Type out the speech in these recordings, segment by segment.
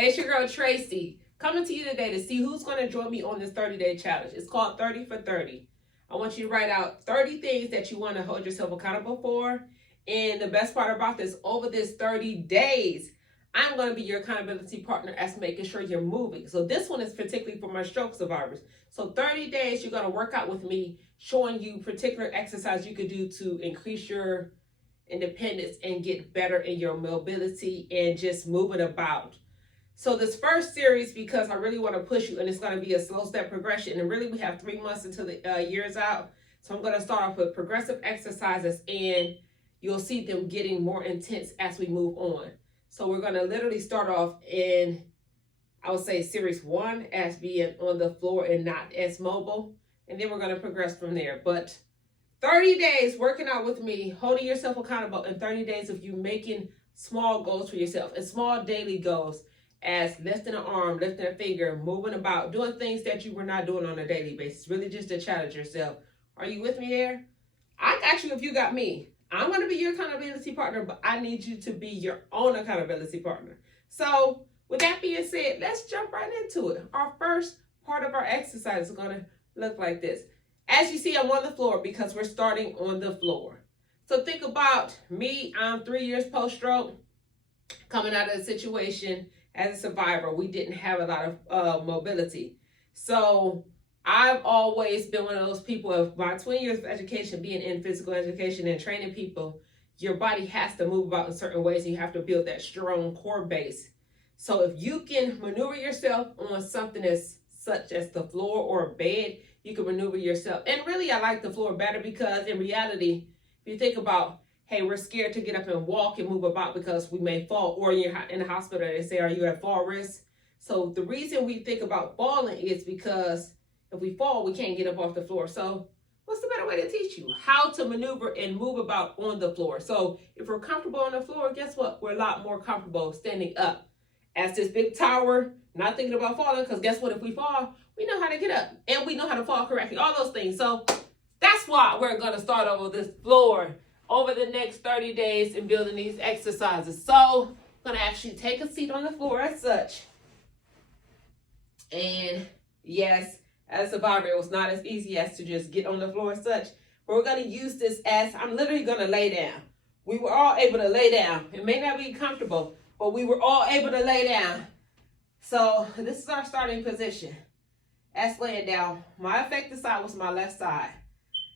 Hey, it's your girl Tracy, coming to you today to see who's going to join me on this 30-day challenge. It's called 30 for 30. I want you to write out 30 things that you want to hold yourself accountable for. And the best part about this, over this 30 days, I'm going to be your accountability partner as making sure you're moving. So this one is particularly for my stroke survivors. So 30 days, you're going to work out with me, showing you particular exercise you could do to increase your independence and get better in your mobility and just moving about. So this first series, because I really want to push you, and it's going to be a slow step progression, and really we have 3 months until the year's out. So I'm going to start off with progressive exercises, and you'll see them getting more intense as we move on. So we're going to literally start off in, I would say, series 1 as being on the floor and not as mobile, and then we're going to progress from there. But 30 days working out with me, holding yourself accountable, and 30 days of you making small goals for yourself and small daily goals, as lifting an arm, lifting a finger, moving about, doing things that you were not doing on a daily basis, really just to challenge yourself. Are you with me there? I got you if you got me. I'm going to be your accountability partner, but I need you to be your own accountability partner. So with that being said, let's jump right into it. Our first part of our exercise is going to look like this. As you see, I'm on the floor because we're starting on the floor. So think about me. I'm 3 years post-stroke, coming out of the situation. As a survivor, we didn't have a lot of mobility. So I've always been one of those people of my 20 years of education, being in physical education and training people, your body has to move about in certain ways, and you have to build that strong core base. So if you can maneuver yourself on something as such as the floor or a bed, you can maneuver yourself. And really, I like the floor better because in reality, if you think about, hey, we're scared to get up and walk and move about because we may fall, or you're in the hospital, they say, are you at fall risk? So the reason we think about falling is because if we fall, we can't get up off the floor. So what's the better way to teach you how to maneuver and move about on the floor? So if we're comfortable on the floor, guess what? We're a lot more comfortable standing up as this big tower, not thinking about falling, because guess what? If we fall, we know how to get up and we know how to fall correctly, all those things. So that's why we're going to start over this floor over the next 30 days and building these exercises. So I'm going to actually take a seat on the floor as such. And yes, as a survivor, it was not as easy as to just get on the floor as such. But we're going to use this as, I'm literally going to lay down. We were all able to lay down. It may not be comfortable, but we were all able to lay down. So this is our starting position. As laying down, my affected side was my left side.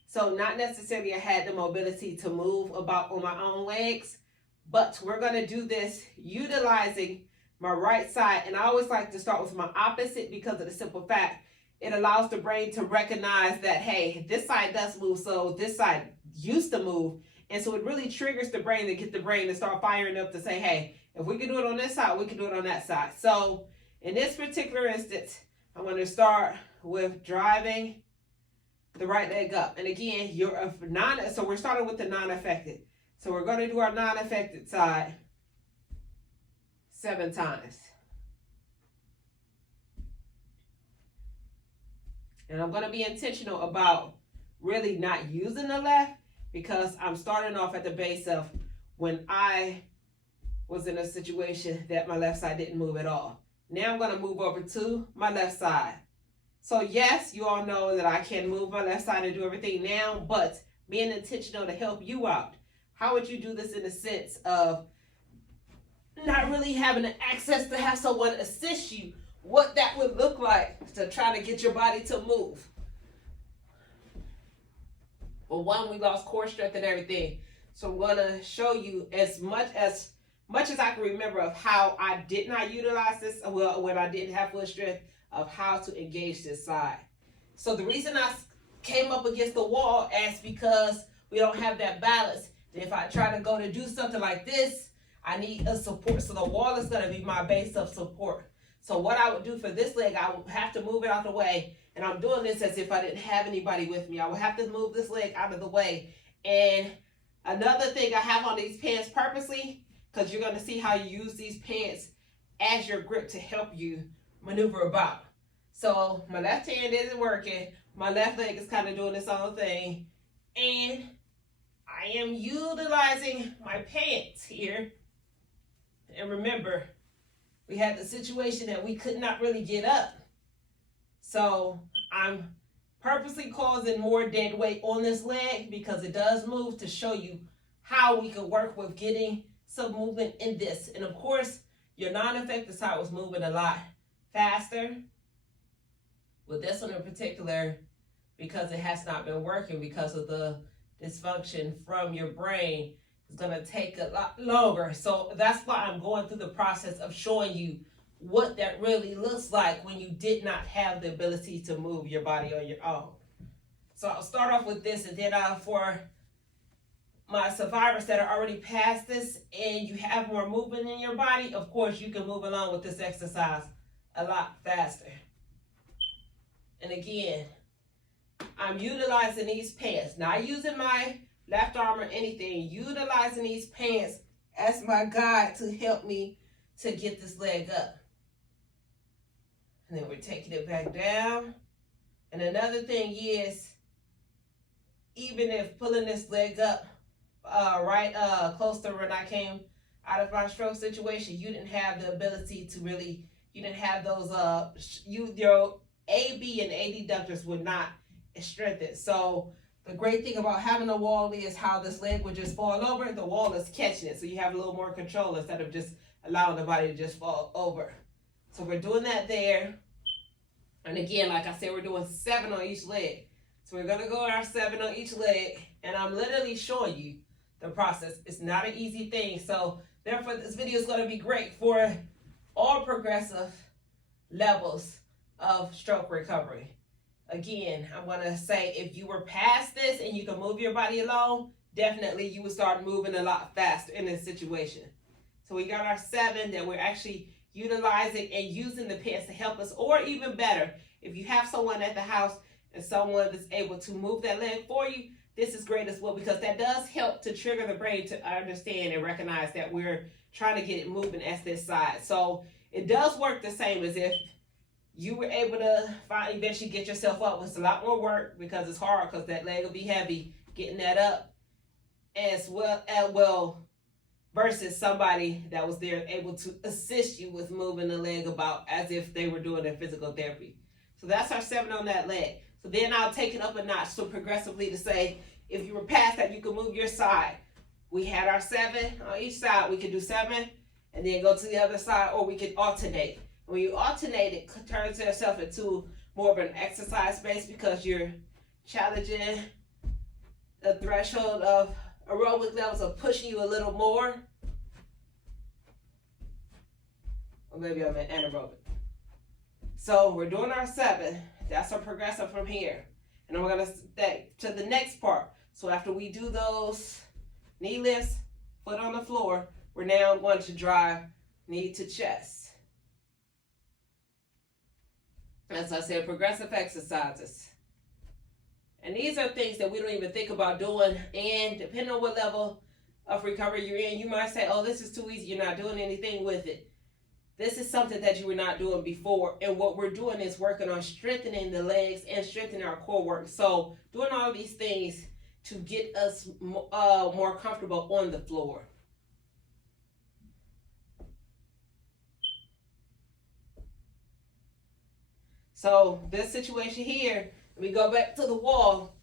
So not necessarily I had the mobility to move about on my own legs, but we're going to do this utilizing my right side. And I always like to start with my opposite because of the simple fact it allows the brain to recognize that, hey, this side does move, so this side used to move. And so it really triggers the brain to get the brain to start firing up to say, hey, if we can do it on this side, we can do it on that side. So in this particular instance, I'm going to start with driving the right leg up. And again, so we're starting with the non-affected. So we're going to do our non-affected side 7 times. And I'm going to be intentional about really not using the left because I'm starting off at the base of when I was in a situation that my left side didn't move at all. Now I'm going to move over to my left side. So yes, you all know that I can move my left side and do everything now, but being intentional to help you out. How would you do this in the sense of not really having the access to have someone assist you? What that would look like to try to get your body to move. Well, one, we lost core strength and everything. So I'm going to show you as much as I can remember of how I did not utilize this, well, when I didn't have full strength, of how to engage this side. So the reason I came up against the wall is because we don't have that balance. If I try to go to do something like this, I need a support. So the wall is going to be my base of support. So what I would do for this leg, I would have to move it out of the way. And I'm doing this as if I didn't have anybody with me. I would have to move this leg out of the way. And another thing I have on these pants purposely, because you're going to see how you use these pants as your grip to help you maneuver about. So my left hand isn't working. My left leg is kind of doing its own thing. And I am utilizing my pants here. And remember, we had the situation that we could not really get up. So I'm purposely causing more dead weight on this leg because it does move, to show you how we can work with getting some movement in this. And of course, your non-effective side was moving a lot faster. With this one in particular, because it has not been working because of the dysfunction from your brain, it's going to take a lot longer. So that's why I'm going through the process of showing you what that really looks like when you did not have the ability to move your body on your own. So I'll start off with this, and then for my survivors that are already past this and you have more movement in your body, of course you can move along with this exercise a lot faster. And again, I'm utilizing these pants, not using my left arm or anything, utilizing these pants as my guide to help me to get this leg up. And then we're taking it back down. And another thing is, even if pulling this leg up close to when I came out of my stroke situation, you didn't have the ability to really, you didn't have those, your AB and adductors would not strengthen. So the great thing about having a wall is how this leg would just fall over. The wall is catching it, so you have a little more control instead of just allowing the body to just fall over. So we're doing that there. And again, like I said, we're doing 7 on each leg. So we're gonna go our 7 on each leg, and I'm literally showing you the process. It's not an easy thing. So therefore, this video is gonna be great for all progressive levels of stroke recovery. Again, I'm gonna say, if you were past this and you can move your body along, definitely you would start moving a lot faster in this situation. So we got our 7 that we're actually utilizing and using the pants to help us, or even better, if you have someone at the house and someone that's able to move that leg for you, this is great as well, because that does help to trigger the brain to understand and recognize that we're trying to get it moving at this side. So it does work the same as if you were able to eventually get yourself up. It's a lot more work because it's hard, because that leg will be heavy getting that up as well, versus somebody that was there able to assist you with moving the leg about as if they were doing their physical therapy. So that's our 7 on that leg. So then I'll take it up a notch, so progressively, to say, if you were past that, you can move your side. We had our 7 on each side. We could do 7 and then go to the other side, or we could alternate. When you alternate, it turns yourself into more of an exercise space, because you're challenging the threshold of aerobic levels, of pushing you a little more. Or maybe I'm at anaerobic. So we're doing our 7. That's our progressive from here. And then we're going to stay to the next part. So after we do those knee lifts, foot on the floor, we're now going to drive knee to chest. As I said, progressive exercises. And these are things that we don't even think about doing. And depending on what level of recovery you're in, you might say, oh, this is too easy. You're not doing anything with it. This is something that you were not doing before. And what we're doing is working on strengthening the legs and strengthening our core work. So doing all of these things to get us more comfortable on the floor. So this situation here, we go back to the wall.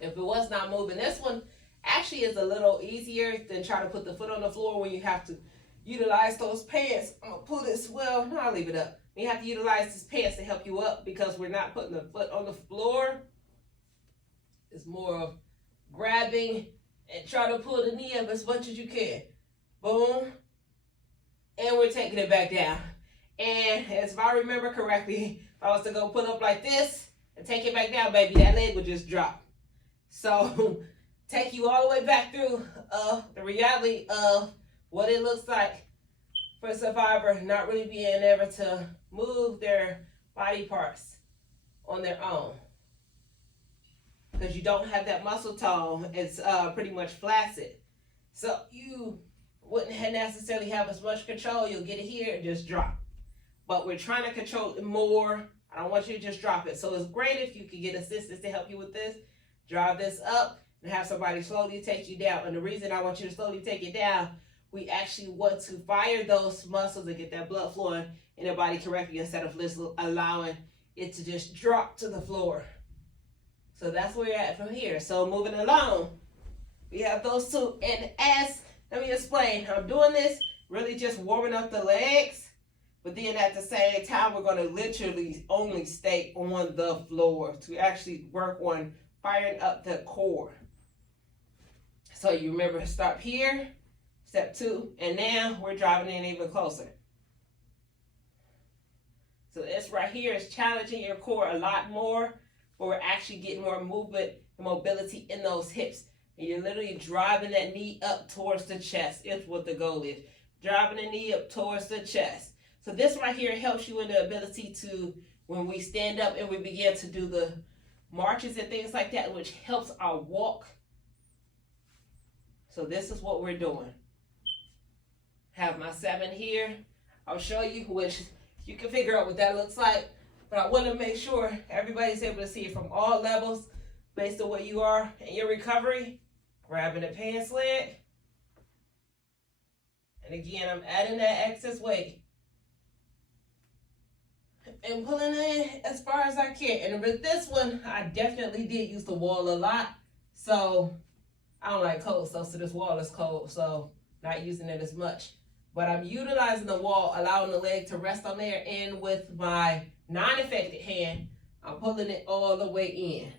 If it was not moving, this one actually is a little easier than trying to put the foot on the floor when you have to utilize those pants. I'm gonna pull this, well, no, I'll leave it up. You have to utilize these pants to help you up, because we're not putting the foot on the floor. It's more of grabbing and try to pull the knee up as much as you can. Boom. And we're taking it back down. And as if I remember correctly, if I was to go put up like this and take it back down, baby, that leg would just drop. So take you all the way back through the reality of what it looks like for a survivor not really being able to move their body parts on their own, because you don't have that muscle tone. It's pretty much flaccid, so you wouldn't necessarily have as much control. You'll get it here and just drop, but we're trying to control it more. I don't want you to just drop it. So it's great if you can get assistance to help you with this. Drive this up and have somebody slowly take you down. And the reason I want you to slowly take it down, we actually want to fire those muscles and get that blood flowing in the body correctly instead of just allowing it to just drop to the floor. So that's where you're at from here. So moving along, we have those two. And let me explain, I'm doing this really just warming up the legs, but then at the same time, we're going to literally only stay on the floor to actually work on firing up the core. So you remember, stop here, step 2, and now we're driving in even closer. So this right here is challenging your core a lot more, but we're actually getting more movement and mobility in those hips. And you're literally driving that knee up towards the chest is what the goal is. Driving the knee up towards the chest. So this right here helps you in the ability to, when we stand up and we begin to do the marches and things like that, which helps our walk. So this is what we're doing. Have my 7 here. I'll show you, which you can figure out what that looks like. But I want to make sure everybody's able to see it from all levels based on where you are in your recovery. Grabbing the pants leg. And again, I'm adding that excess weight. And pulling it as far as I can. And with this one, I definitely did use the wall a lot. So I don't like cold stuff, so this wall is cold. So not using it as much. But I'm utilizing the wall, allowing the leg to rest on there. And with my non-affected hand, I'm pulling it all the way in.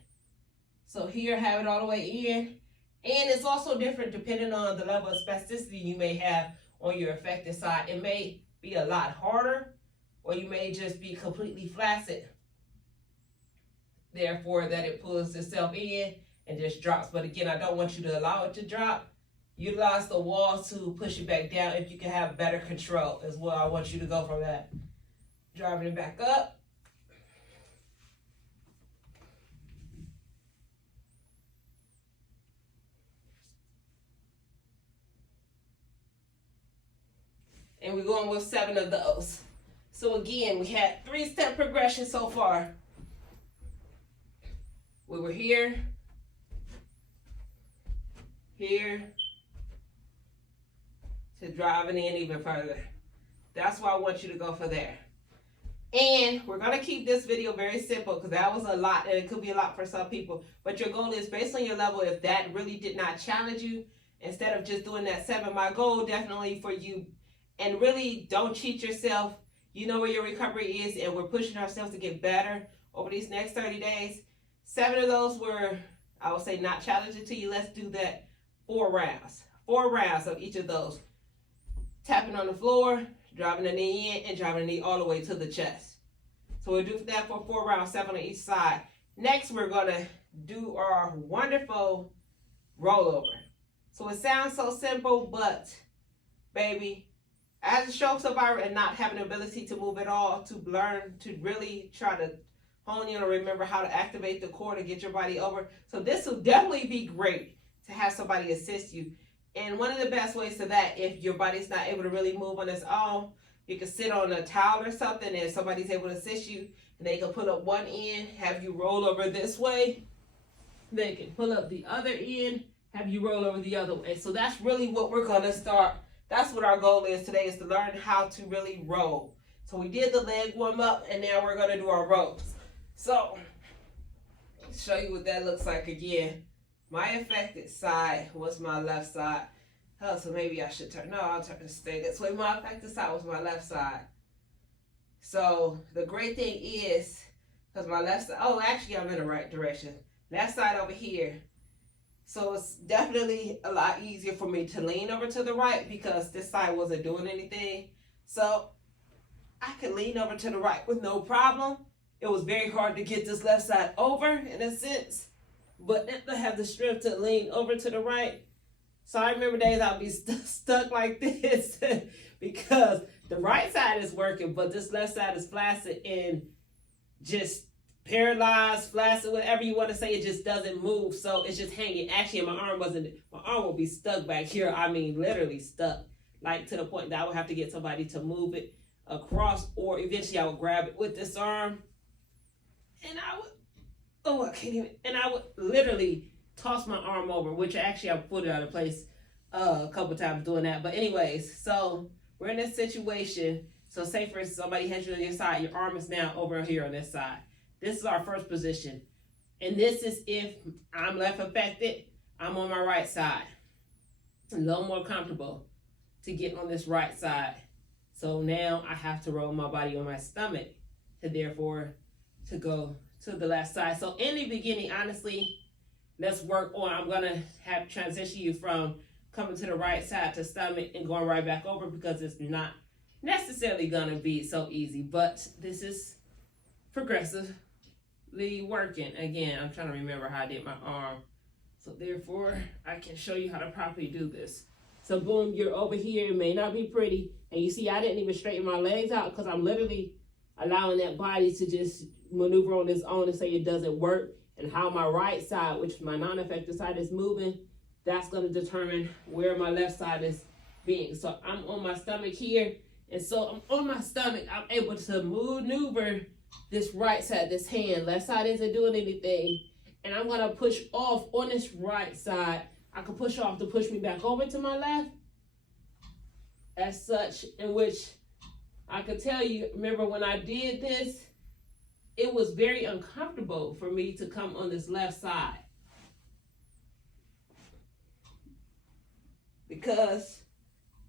So here, have it all the way in. And it's also different depending on the level of spasticity you may have on your affected side. It may be a lot harder, or you may just be completely flaccid. Therefore, that it pulls itself in and just drops. But again, I don't want you to allow it to drop. Utilize the wall to push it back down if you can have better control is what I want you to go from that. Driving it back up. And we're going with 7 of those. So again, we had 3-step progression so far. We were here, here, to driving in even further. That's why I want you to go for there. And we're going to keep this video very simple because that was a lot, and it could be a lot for some people. But your goal is based on your level. If that really did not challenge you, instead of just doing that 7, my goal definitely for you, and really don't cheat yourself. You know where your recovery is, and we're pushing ourselves to get better over these next 30 days. 7 of those were, I would say, not challenging to you. Let's do that 4 rounds. 4 rounds of each of those. Tapping on the floor, driving the knee in, and driving the knee all the way to the chest. So we'll do that for 4 rounds, 7 on each side. Next, we're going to do our wonderful rollover. So it sounds so simple, but baby, as a stroke survivor and not having the ability to move at all, to learn to really try to hone in or remember how to activate the core to get your body over. So this will definitely be great to have somebody assist you. And one of the best ways to that, if your body's not able to really move on its own, you can sit on a towel or something and somebody's able to assist you. And they can put up one end, have you roll over this way. They can pull up the other end, have you roll over the other way. So that's really what we're going to start. That's what our goal is today, is to learn how to really roll. So we did the leg warm up, and now we're going to do our ropes. So, show you what that looks like again. My affected side was my left side. Oh, so maybe I should turn. No, I'll turn and stay this way. My affected side was my left side. So the great thing is, because my left side, oh, actually I'm in the right direction. Left side over here. So it's definitely a lot easier for me to lean over to the right because this side wasn't doing anything. So I could lean over to the right with no problem. It was very hard to get this left side over in a sense, but I have the strength to lean over to the right. So I remember days I'll be stuck like this because the right side is working, but this left side is flaccid and just paralyzed, flaccid, whatever you want to say. It just doesn't move, so it's just hanging. Actually, my arm will be stuck back here. I mean, literally stuck, like to the point that I would have to get somebody to move it across, or eventually I would grab it with this arm, and I would literally toss my arm over, which actually I put it out of place a couple times doing that. But anyways, so we're in this situation. So say for instance, somebody has you on your side, your arm is now over here on this side. This is our first position. And this is if I'm left affected, I'm on my right side. A little more comfortable to get on this right side. So now I have to roll my body on my stomach to therefore to go to the left side. So in the beginning, honestly, let's work on, I'm gonna have transition you from coming to the right side to stomach and going right back over, because it's not necessarily gonna be so easy, but this is progressively working. Again, I'm trying to remember how I did my arm. So therefore, I can show you how to properly do this. So boom, you're over here. It may not be pretty. And you see, I didn't even straighten my legs out because I'm literally allowing that body to just maneuver on its own and say it doesn't work. And how my right side, which my non-effective side, is moving, that's going to determine where my left side is being. So I'm on my stomach here. And so I'm on my stomach. I'm able to maneuver this right side, this hand. Left side isn't doing anything. And I'm going to push off on this right side. I can push off to push me back over to my left. As such, in which I could tell you, remember when I did this, it was very uncomfortable for me to come on this left side. Because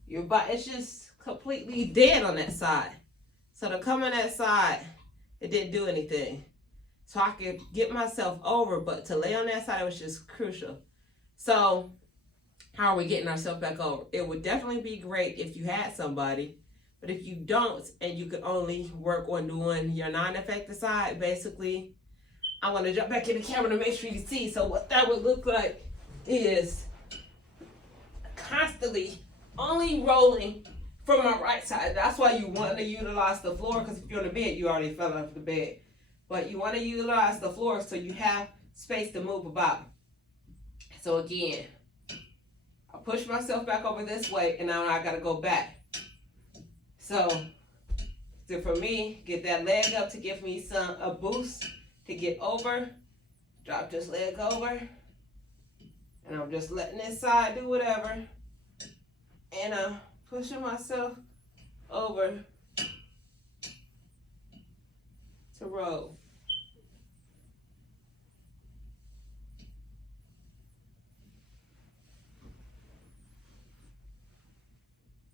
your body, it's just completely dead on that side. So to come on that side, it didn't do anything. So I could get myself over, but to lay on that side, it was just crucial. So how are we getting ourselves back over? It would definitely be great if you had somebody, but if you don't, and you could only work on doing your non-effective side, basically, I want to jump back in the camera to make sure you see. So what that would look like is constantly only rolling from my right side. That's why you want to utilize the floor, because if you're on the bed, you already fell off the bed. But you want to utilize the floor so you have space to move about. So again, I push myself back over this way, and now I got to go back. So for me, get that leg up to give me a boost to get over. Drop this leg over. And I'm just letting this side do whatever. And I'm pushing myself over to roll.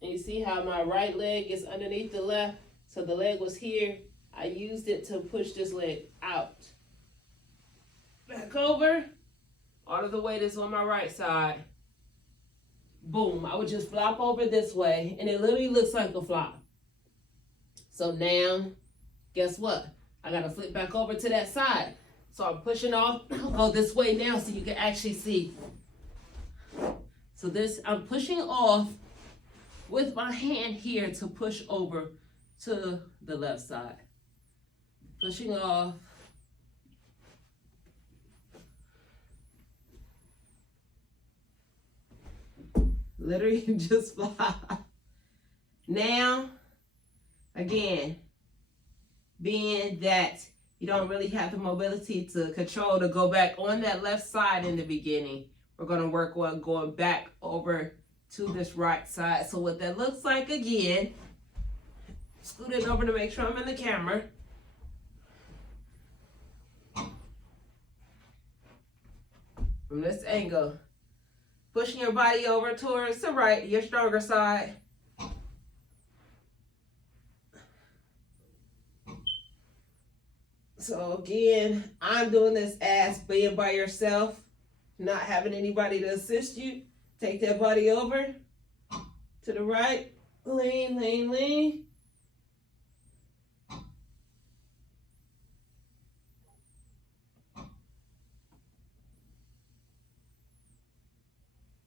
And you see how my right leg is underneath the left? So the leg was here. I used it to push this leg out. Back over. All of the weight is on my right side. Boom. I would just flop over this way. And it literally looks like a flop. So now, guess what? I got to flip back over to that side. So I'm pushing off. I'll go this way now so you can actually see. So this, I'm pushing off with my hand here to push over to the left side. Pushing off. Literally just fly. Now, again, being that you don't really have the mobility to control to go back on that left side in the beginning, we're going to work on going back over to this right side. So what that looks like, again, scoot it over to make sure I'm in the camera. From this angle, pushing your body over towards the right, your stronger side. So again, I'm doing this as being by yourself, not having anybody to assist you. Take that body over to the right. Lean, lean, lean.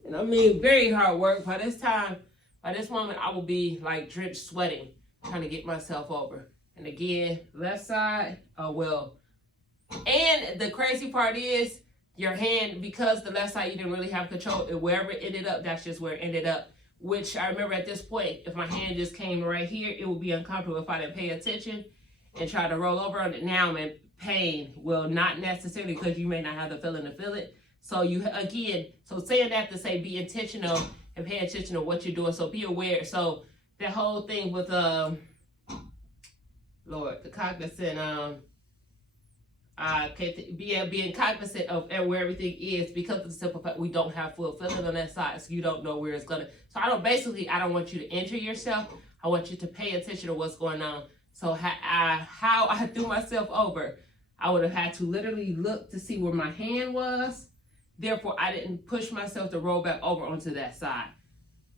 And I mean, very hard work. By this moment, I will be like drenched sweating, trying to get myself over. And again, left side, well. And the crazy part is, your hand, because the left side you didn't really have control, wherever it ended up, that's just where it ended up. Which I remember at this point, if my hand just came right here, it would be uncomfortable if I didn't pay attention and try to roll over on it. Now I'm in pain. Well, not necessarily, because you may not have the feeling to feel it. So you, again, so saying that to say be intentional and pay attention to what you're doing. So be aware. So that whole thing with Lord, the cognizant being cognizant of where everything is, because of the simple fact we don't have full feeling on that side, so you don't know where it's gonna. So I don't want you to injure yourself. I want you to pay attention to what's going on. So how I threw myself over, I would have had to literally look to see where my hand was. Therefore, I didn't push myself to roll back over onto that side.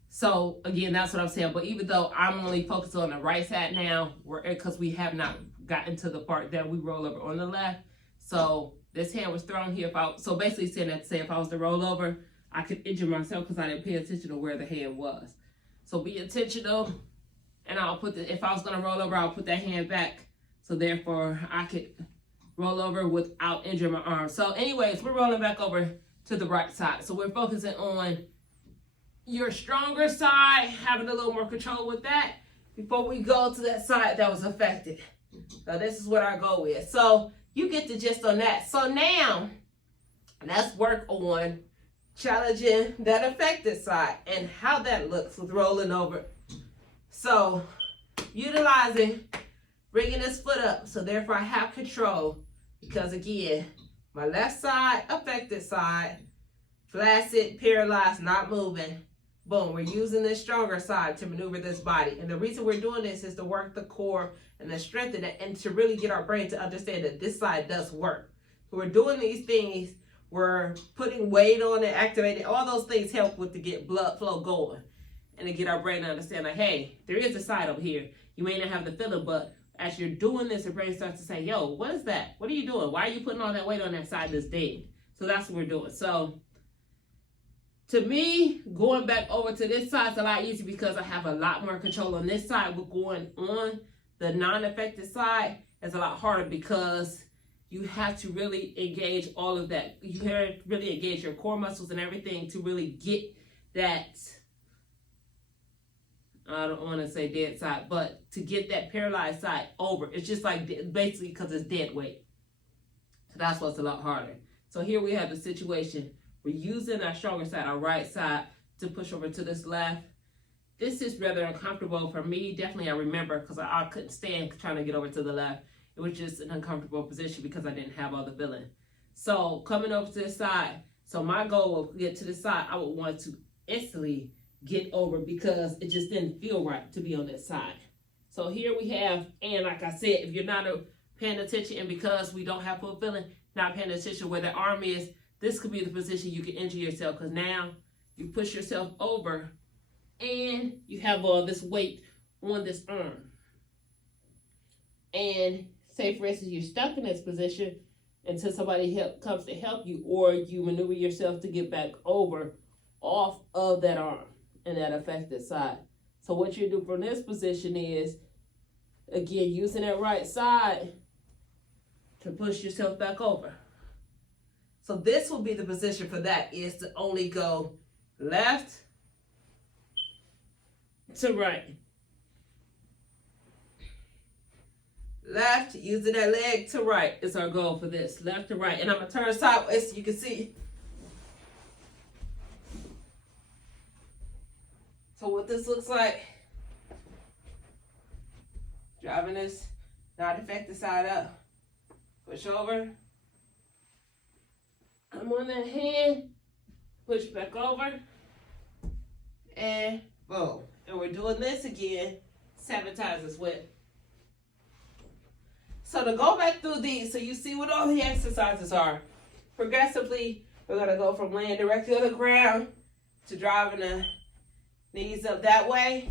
So again, that's what I'm saying. But even though I'm only focused on the right side now, because we have not gotten to the part that we roll over on the left. So this hand was thrown here. So basically saying that to say if I was to roll over, I could injure myself because I didn't pay attention to where the hand was. So be intentional. And if I was going to roll over, I'll put that hand back. So therefore, I could roll over without injuring my arm. So anyways, we're rolling back over to the right side. So we're focusing on your stronger side, having a little more control with that before we go to that side that was affected. So this is what our goal is. So you get the gist on that. So now, let's work on challenging that affected side and how that looks with rolling over. So, utilizing, bringing this foot up, so therefore I have control, because again, my left side, affected side, flaccid, paralyzed, not moving. Boom, we're using this stronger side to maneuver this body. And the reason we're doing this is to work the core and to strengthen it and to really get our brain to understand that this side does work. So we're doing these things, we're putting weight on it, activating, all those things help with to get blood flow going. And to get our brain to understand, like, hey, there is a side over here. You may not have the feeling, but as you're doing this, your brain starts to say, yo, what is that? What are you doing? Why are you putting all that weight on that side that's dead? So that's what we're doing. So to me, going back over to this side is a lot easier because I have a lot more control on this side. We're going on the non-affected side. It's a lot harder because you have to really engage all of that. You have to really engage your core muscles and everything to really get that, I don't want to say dead side, but to get that paralyzed side over. It's just like basically because it's dead weight. So that's what's a lot harder. So here we have the situation. We're using our stronger side, our right side, to push over to this left. This is rather uncomfortable for me. Definitely I remember because I couldn't stand trying to get over to the left. It was just an uncomfortable position because I didn't have all the feeling. So coming over to this side. So my goal was to get to the side. I would want to instantly get over because it just didn't feel right to be on that side. So here we have, and like I said, if you're not paying attention and because we don't have full feeling, not paying attention where the arm is, this could be the position you can injure yourself because now you push yourself over and you have all this weight on this arm. And say for instance, you're stuck in this position until somebody comes to help you, or you maneuver yourself to get back over off of that arm and that affected side. So what you do from this position is, again, using that right side to push yourself back over. So this will be the position for that, is to only go left to right. Left, using that leg to right is our goal for this, left to right. And I'm gonna turn sideways so you can see. So what this looks like, driving this non-affected side up, push over. I'm on that hand, push back over, and boom. And we're doing this again 7 times as well. So to go back through these, so you see what all the exercises are. Progressively, we're gonna go from laying directly on the ground to driving the knees up that way.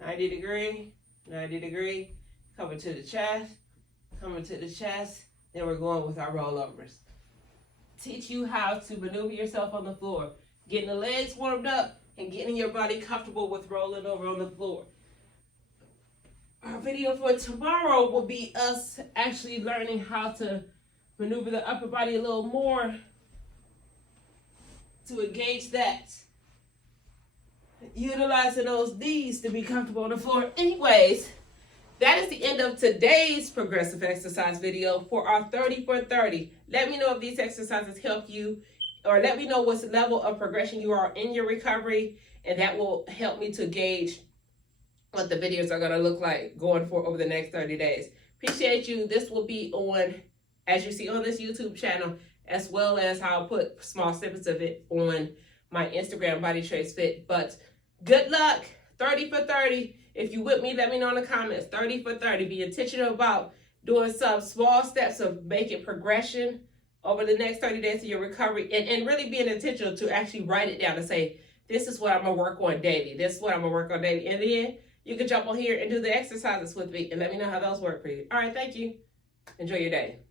90 degree, 90 degree, coming to the chest, coming to the chest. Then we're going with our rollovers. Teach you how to maneuver yourself on the floor, getting the legs warmed up and getting your body comfortable with rolling over on the floor. Our video for tomorrow will be us actually learning how to maneuver the upper body a little more to engage that. Utilizing those knees to be comfortable on the floor. Anyways, that is the end of today's progressive exercise video for our 30 for 30. Let me know if these exercises help you or let me know what level of progression you are in your recovery, and that will help me to gauge what the videos are going to look like going for over the next 30 days. Appreciate you. This will be on, as you see on this YouTube channel, as well as I'll put small snippets of it on my Instagram, BodyTraceFit. But good luck, 30 for 30. If you with me, let me know in the comments. 30 for 30. Be intentional about doing some small steps of making progression over the next 30 days of your recovery, and really being intentional to actually write it down and say, this is what I'm going to work on daily. This is what I'm going to work on daily. And then you can jump on here and do the exercises with me and let me know how those work for you. All right, thank you. Enjoy your day.